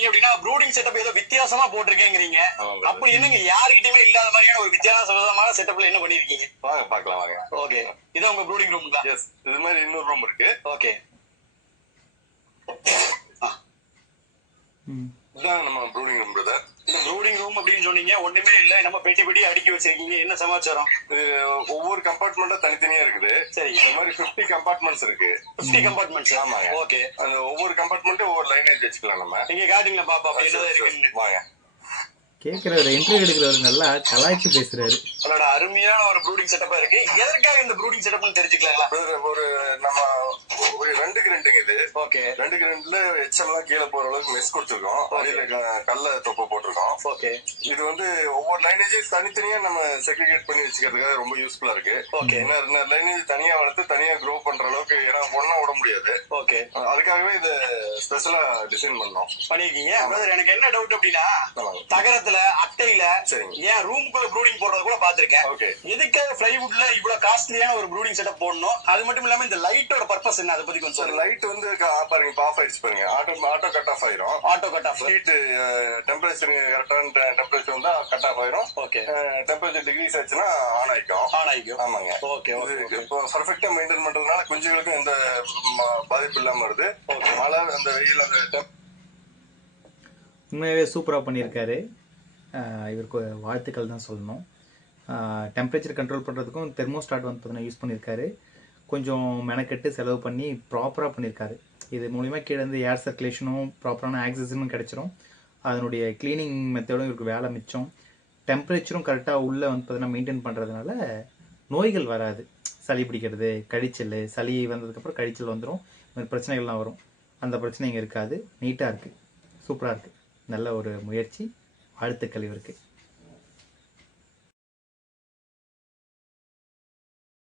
பாத்தீங்க அப்படின்னா ப்ரூடிங் செட்டப் ஏதோ வித்தியாசமா போட்டிருக்கேங்கிறீங்க. அப்படி என்னங்க யாருக்கிட்டயுமே இல்லாத மாதிரியான ஒரு வித்தியாசமான செட்டப்ல என்ன பண்ணிருக்கீங்க? வாங்க பார்க்கலாம் வாங்க. ஓகே இதான் உங்க ப்ரூடிங் ரூம்ங்களா எஸ் இது மாதிரி இன்னொரு ரூம் இருக்கு. ஓகே இதுதான் நம்ம ப்ரூடிங் ரூம் பிரதர் இந்த ப்ரூடிங் ரூம் அப்படின்னு சொன்னீங்க ஒண்ணுமே இல்ல. நம்ம பெட்டி பெட்டி அடுக்கி வச்சிருக்கீங்க. என்ன சமாச்சாரம்? இது ஒவ்வொரு கம்பார்ட்மெண்ட்டா தனித்தனியா இருக்குது சரி இந்த மாதிரி 50 கம்பார்ட்மெண்ட்ஸ் இருக்கு. 50 கம்பார்ட்மெண்ட்ஸ் ஆமாங்க. ஓகே. அந்த ஒவ்வொரு கம்பார்ட்மெண்ட்டும் ஒவ்வொரு லைனேஜ் வச்சுக்கலாம் நம்ம. நீங்க காட்டுங்களா பாப்பா அப்படி என்னதான் இருக்குன்னு. வாங்க. கேட்குறவர் இன்டர்வியூ எடுக்கிறவர் நல்லா கலாய்ச்சி பேசுறாரு. அதோட அருமையான ஒரு ப்ரூடிங் செட்டப்பா இருக்கு. எதற்காக இந்த ப்ரூடிங் செட்டப்னு நம்ம ஒரு இது ஓகே. ரெண்டுக்கு ரெண்டுல எச்சம்லாம் கீழே போற அளவுக்கு மெஸ் கொடுத்துருக்கோம். அடியில கல்ல தொப்பை போட்டிருக்கோம். ஓகே. இது வந்து ஒவ்வொரு லைனேஜையும் தனித்தனியா நம்ம செக்ரிகேட் பண்ணி வச்சுக்கிறதுக்காக ரொம்ப யூஸ்ஃபுல்லா இருக்கு. ஏன்னா ரெண்டு லைனேஜ் தனியா வளர்த்து தனியா க்ரோ பண்ற அளவுக்கு ஏன்னா ஒண்ணா விட முடியாது. ஓகே. அதுக்காகவே இதை ஸ்பெஷலா டிசைன் பண்ணோம். பண்ணிருக்கீங்க. பிரதர் எனக்கு என்ன டவுட் அப்படின்னா. தகரத்துல அட்டையில. ஏன் ரூமுக்குள்ள ப்ரூடிங் போடுறது கூட பாத்திருக்கேன். எதுக்காக பிளைவுட்ல இவ்வளவு காஸ்ட்லியான ஒரு ப்ரூடிங் செட்டப் போடணும்? அது மட்டும் இல்லாம இந்த லைட்டோட பர்பஸ் என்ன? அதை பத்தி கொஞ்சம் லைட் வந்து க- பாருங்க இப்ப ஆஃப் ஆயிடுச்சு பாருங்க. ஆட்டோ ஆட்டோ கட் ஆஃப் ஆயிரும். Auto cut off heat temperature கரெக்டான டெம்பரேச்சர் வந்தா கட் ஆஃப் ஆயிரும். ஓகே டெம்பரேச்சர் டிகிரிஸ் ஆச்சுன்னா ஆன் ஆயிக்கும். ஆன் ஆயிக்கும். ஆமாங்க. ஓகே இப்போ பர்ஃபெக்டா மெயின்டைன் பண்றதுனால குஞ்சுகளுக்கும் எந்த பாதிப்பு இல்லாம வருது. மழை அந்த வெயில் அந்த உண்மையாகவே சூப்பராக பண்ணியிருக்காரு. இவருக்கு வாழ்த்துக்கள் தான் சொல்லணும். டெம்பரேச்சர் கண்ட்ரோல் பண்ணுறதுக்கும் தெர்மோஸ்டாட் வந்து பார்த்தீங்கன்னா யூஸ் பண்ணியிருக்காரு. கொஞ்சம் மெனக்கெட்டு செலவு பண்ணி ப்ராப்பராக பண்ணியிருக்காரு இது மூலிமா கீழே இருந்து ஏர் சர்க்குலேஷனும் ப்ராப்பரான ஆக்சிஜனும் கிடைச்சிரும். அதனுடைய க்ளீனிங் மெத்தடும் இவருக்கு வேலை மிச்சம். டெம்பரேச்சரும் கரெக்டாக உள்ளே வந்து பார்த்தீங்கன்னா மெயின்டைன் பண்ணுறதுனால நோய்கள் வராது. சளி பிடிக்கிறது கழிச்சல் சளி வந்ததுக்கப்புறம் கழிச்சல் வந்துடும் இந்த மாதிரி பிரச்சனைகள்லாம் வரும். அந்த பிரச்சனை இங்கே இருக்காது. நீட்டாக இருக்குது சூப்பராக இருக்குது நல்ல ஒரு முயற்சி. வாழ்த்துக்கள் இவருக்கு.